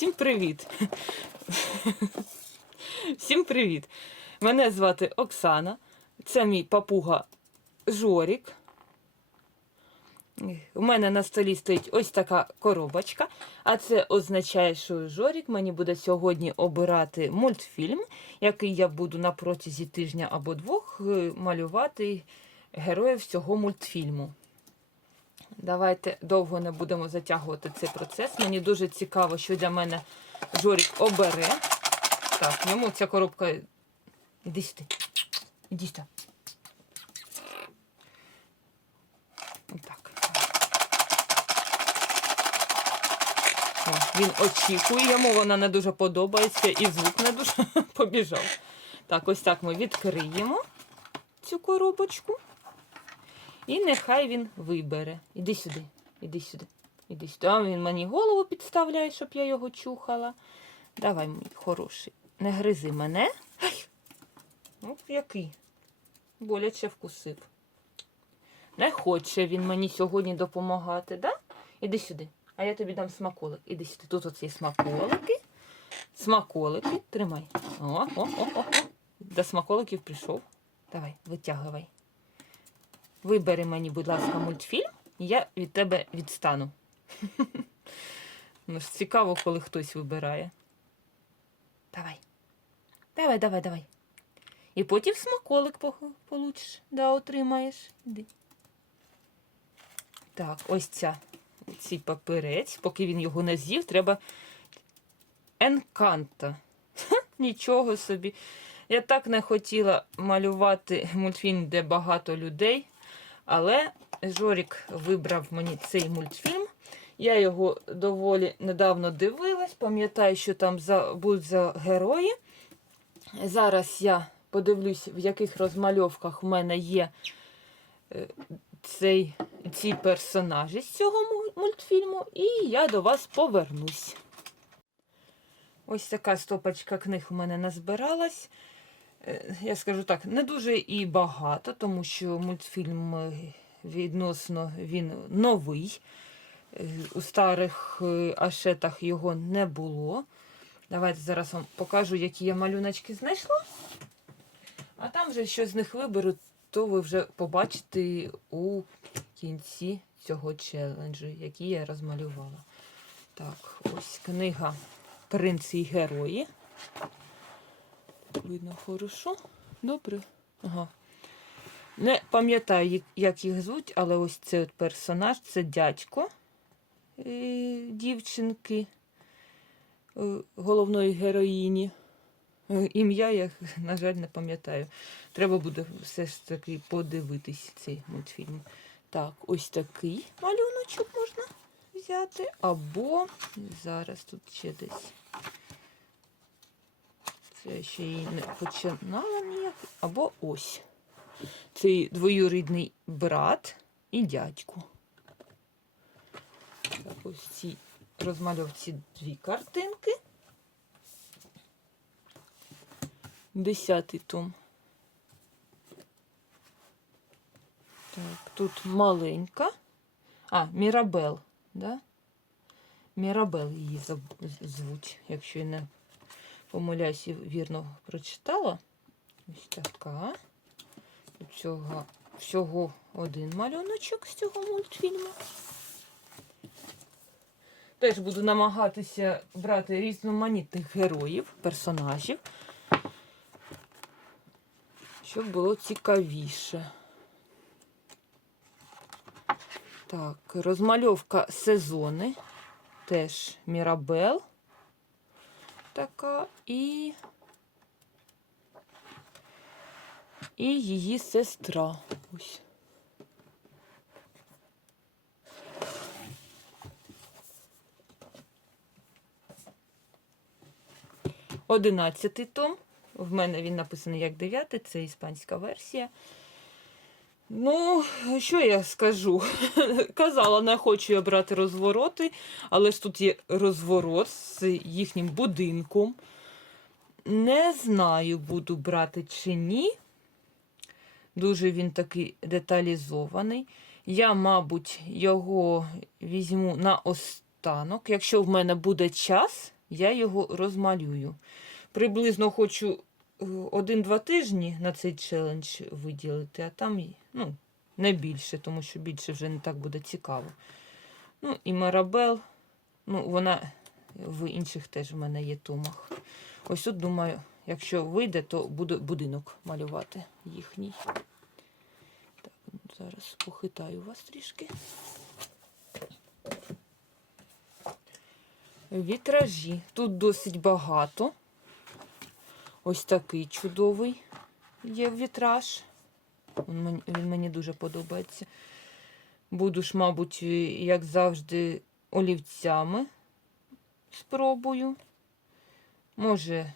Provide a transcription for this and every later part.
Всім привіт! Всім привіт! Мене звати Оксана. Це мій папуга Жорік. У мене на столі стоїть ось така коробочка, а це означає, що Жорік мені буде сьогодні обирати мультфільм, який я буду на протязі тижня або двох е, малювати героїв цього мультфільму. Давайте довго не будемо затягувати цей процес. Мені дуже цікаво, що для мене Жорік обере. Так, йому ця коробка. Іди сюди. Іди сюди. Так. О, він очікує, йому вона не дуже подобається і звук не дуже побіжав. Так, ось так ми відкриємо цю коробочку. І нехай він вибере. Іди сюди, іди сюди, іди сюди. А він мені голову підставляє, щоб я його чухала. Давай, мій хороший, не гризи мене. Ай! Ну, який? Боляче вкусив. Не хоче він мені сьогодні допомагати, да? Іди сюди. А я тобі дам смаколик. Іди сюди. Тут оці смаколики. Смаколики. Тримай. О, о, о, о. До смаколиків прийшов. Давай, витягувай. Вибери мені, будь ласка, мультфільм, і я від тебе відстану. Ну ж цікаво, коли хтось вибирає. Давай. Давай, давай, давай. І потім смаколик получиш. Да, отримаєш. Іди. Так, ось ця. Цей папірець. Поки він його не з'їв, треба енканта. Нічого собі. Я так не хотіла малювати мультфільм, де багато людей. Але Жорік вибрав мені цей мультфільм. Я його доволі недавно дивилась, пам'ятаю, що там за, будуть за герої. Зараз я подивлюсь, в яких розмальовках в мене є е, цей, ці персонажі з цього мультфільму, і я до вас повернусь. Ось така стопочка книг у мене назбиралась. Е, Я скажу так, не дуже і багато, тому що мультфільм е, відносно він новий. Е, У старих ашетах його не було. Давайте зараз вам покажу, які я малюночки знайшла. А там вже що з них виберу, то ви вже побачите у кінці цього челенджу, який я розмалювала. Так, ось книга Принц і герої. Видно хорошо. Добре. Ага. Не пам'ятаю, як- їх звуть, але ось цей от персонаж це дядько е, дівчинки, е, головної героїні. Е, Ім'я я, на жаль, не пам'ятаю. Треба буде все ж таки подивитись цей мультфільм. Так, ось такий малюночок можна взяти. Або зараз тут ще десь. Це ще її не починала ніяк. Або ось. Це двоюрідний брат і дядько. Так, ось ці розмальовці дві картинки. Десятий том. Так, тут маленька. А, Мірабел, да? Мірабел її звуть, якщо я не помиляюсь вірно прочитала. Ось така. Цього всього один малюночок з цього мультфільму. Теж буду намагатися брати різноманітних героїв, персонажів, щоб було цікавіше. Так, розмальовка сезони. Теж Мірабел. Така і. І її сестра. Ось. Одинадцятий том. В мене він написаний як дев'ятий, це іспанська версія. Ну, що я скажу? Казала, не хочу я брати розвороти, але ж тут є розворот з їхнім будинком. Не знаю, буду брати чи ні. Дуже він такий деталізований. Я, мабуть, його візьму на останок. Якщо в мене буде час, я його розмалюю. Приблизно хочу один-два тижні на цей челендж виділити, а там ну, не більше, тому що більше вже не так буде цікаво. Ну, і Марабел, ну, вона в інших теж в мене є томах. Ось тут, думаю, якщо вийде, то буду будинок малювати їхній. Так, зараз похитаю вас трішки. Вітражі. Тут досить багато. Ось такий чудовий є вітраж. Він мені, він мені дуже подобається. Буду ж, мабуть, як завжди, олівцями спробую. Може,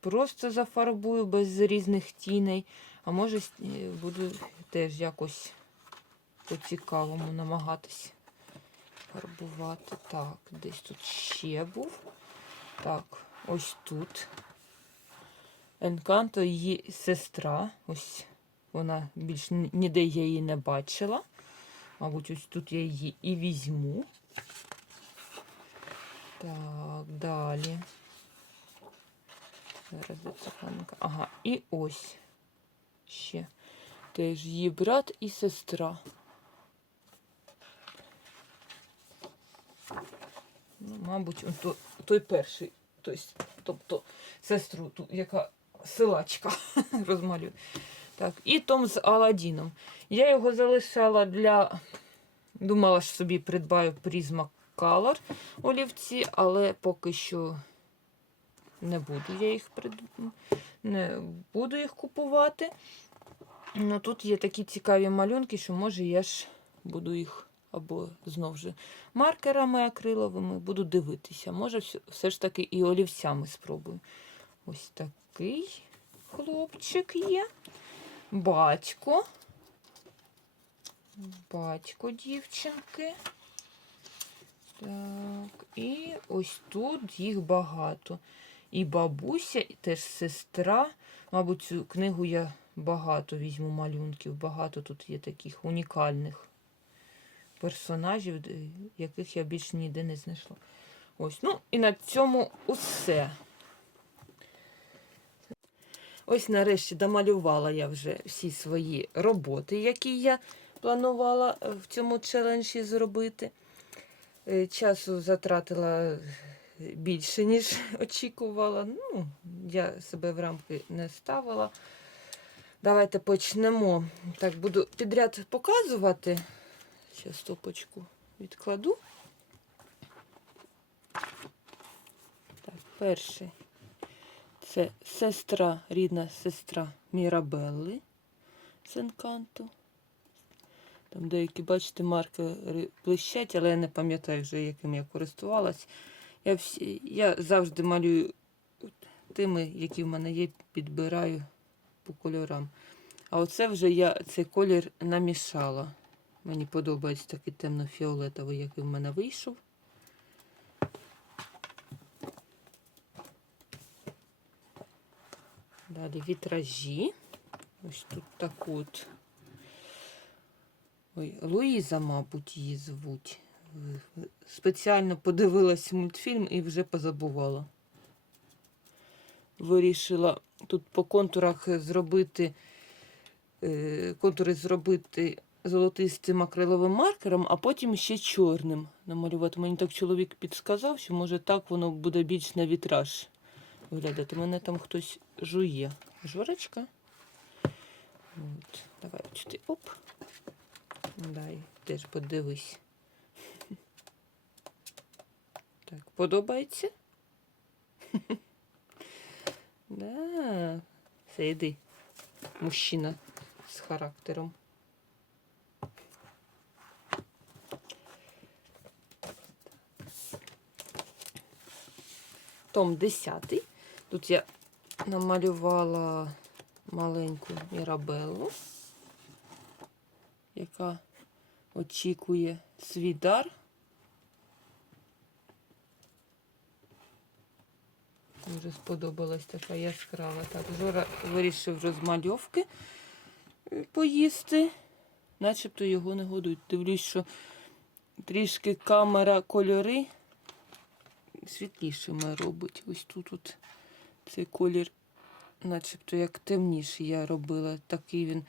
просто зафарбую без різних тіней, а може, е, буду теж якось по-цікавому намагатись фарбувати. Так, десь тут ще був. Так, ось тут. Енканто її сестра. Ось вона більш ніде я її не бачила. Мабуть, ось тут я її і візьму. Так, далі. Зараз де. Ага, і ось ще. Теж її брат і сестра. Ну, мабуть, той перший, тобто, сестру, яка силачка розмалює. Так, і Том з Аладдіном. Я його залишала для. Думала, що собі придбаю Prisma Color олівці, але поки що не буду я їх прид... не буду їх купувати. Ну, тут є такі цікаві малюнки, що може я ж буду їх або знов же маркерами акриловими, буду дивитися. Може, все, ж таки і олівцями спробую. Ось такий хлопчик є. Батько. Батько дівчинки. Так, і ось тут їх багато. І бабуся, і теж сестра. Мабуть, цю книгу я багато візьму малюнків. Багато тут є таких унікальних персонажів, яких я більш ніде не знайшла. Ось, ну і на цьому усе. Ось нарешті домалювала я вже всі свої роботи, які я планувала е, в цьому челенджі зробити. Е, Часу затратила е, більше, ніж очікувала. Ну, я себе в рамки не ставила. Давайте почнемо. Так, буду підряд показувати. Ще стопочку відкладу. Так, перший. Це сестра, рідна сестра Мірабелли з Енканту. Там деякі, бачите, маркери блищать, але я не пам'ятаю вже, яким я користувалась. Я, всі, я завжди малюю тими, які в мене є, підбираю по кольорам. А оце вже я цей колір намішала. Мені подобається такий темно-фіолетовий, який в мене вийшов. Далі вітражі. Ось тут так от. Ой, Луїза, мабуть, її звуть. Спеціально подивилась мультфільм і вже позабувала. Вирішила тут по контурах зробити е, контури зробити золотистим акриловим маркером, а потім ще чорним намалювати. Мені так чоловік підсказав, що може так воно буде більш на вітраж виглядати. Мене там хтось жує. Жорочка. От. Давай ти оп. Дай, теж подивись. Так, подобається? Да. Все, йди. Мужчина з характером. Том 10. Тут я намалювала маленьку Мірабеллу, яка очікує свій дар. Дуже сподобалась така яскрава. Так, Жора вирішив розмальовки поїсти, начебто його не годують. Дивлюсь, що трішки камера кольори світлішими робить. Ось тут от цей колір, начебто як темніший я робила. Такий він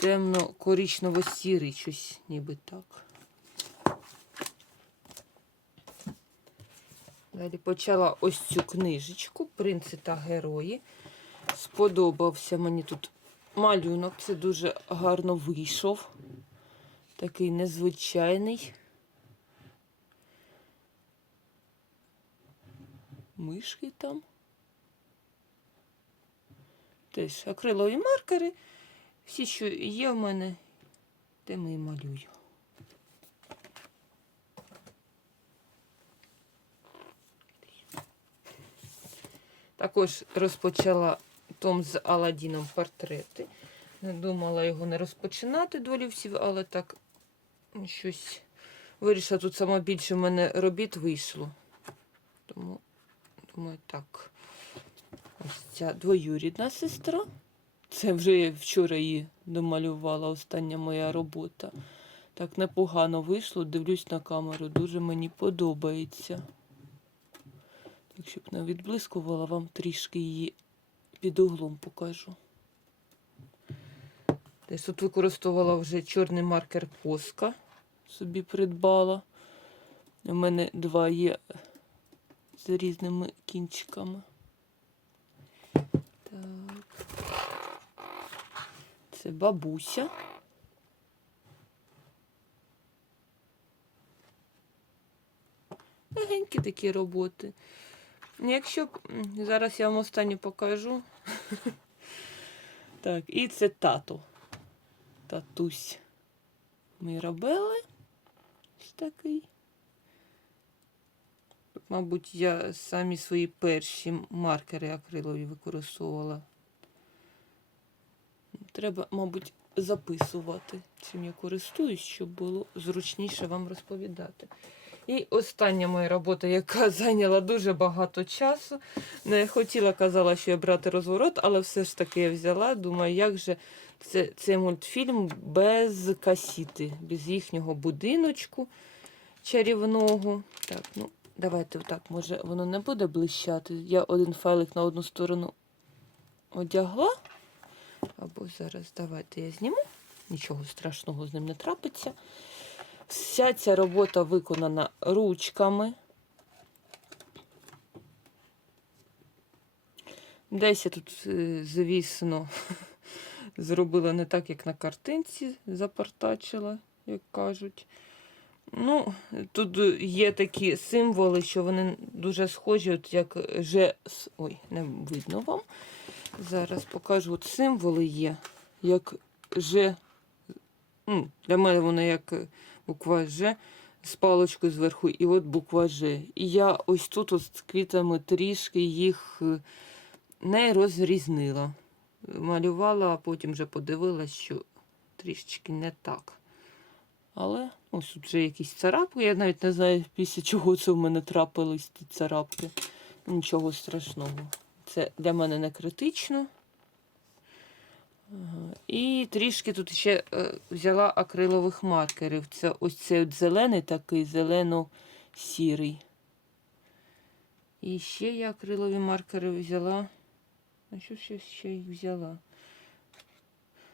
темно-коричнево-сірий, щось ніби так. Далі почала ось цю книжечку Принци та герої. Сподобався мені тут малюнок. Це дуже гарно вийшов. Такий незвичайний. Мишки там. Теж акрилові маркери. Всі, що є в мене, тими і малюю. Також розпочала том з Аладдіном портрети. Не думала його не розпочинати до олівців, але так щось вирішила. Тут сама більше в мене робіт вийшло. Тому, думаю, так. Ось ця двоюрідна сестра. Це вже я вчора її домалювала, остання моя робота. Так непогано вийшло, дивлюсь на камеру, дуже мені подобається. Так, щоб не відблискувала, вам трішки її під углом покажу. Десь тут використовувала вже чорний маркер Поска. Собі придбала. У мене два є з різними кінчиками. Це бабуся. Легенькі такі роботи. Якщо зараз я вам останню покажу. Так, і це тато. Татусь. Мірабели. Ось такий. Мабуть, я самі свої перші маркери акрилові використовувала. Треба, мабуть, записувати, чим я користуюсь, щоб було зручніше вам розповідати. І остання моя робота, яка зайняла дуже багато часу. Не хотіла, казала, що я брати розворот, але все ж таки я взяла. Думаю, як же це, це мультфільм без касіти, без їхнього будиночку чарівного. Так, ну, давайте так, може воно не буде блищати. Я один файлик на одну сторону одягла. Або зараз давайте я зніму. Нічого страшного з ним не трапиться. Вся ця робота виконана ручками. Десь я тут, е, звісно, зробила не так, як на картинці, запортачила, як кажуть. Ну, тут є такі символи, що вони дуже схожі, от як Ж. Ой, не видно вам. Зараз покажу. От символи є, як Ж. Ну, Для мене воно як буква Ж з палочкою зверху, і от буква Ж. І я ось тут от з квітами трішки їх е, не розрізнила. Малювала, а потім вже подивилась, що трішечки не так. Але ось тут вже якісь царапки. Я навіть не знаю, після чого це в мене трапились ті царапки. Нічого страшного. Це для мене не критично. І трішки тут ще е, взяла акрилових маркерів. Це ось цей от зелений такий, зелено-сірий. І ще я акрилові маркери взяла. А що ще, ще їх взяла?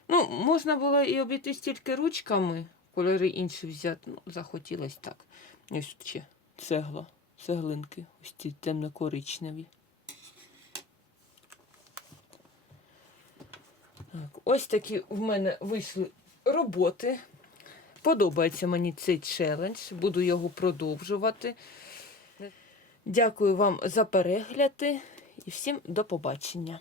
Ну, можна було і обійтись тільки ручками, кольори інші взяти. Ну, захотілось так. Ось ще цегла, цеглинки, ось ці темно-коричневі. Так, ось такі в мене вийшли роботи. Подобається мені цей челендж, буду його продовжувати. Дякую вам за перегляди і всім до побачення.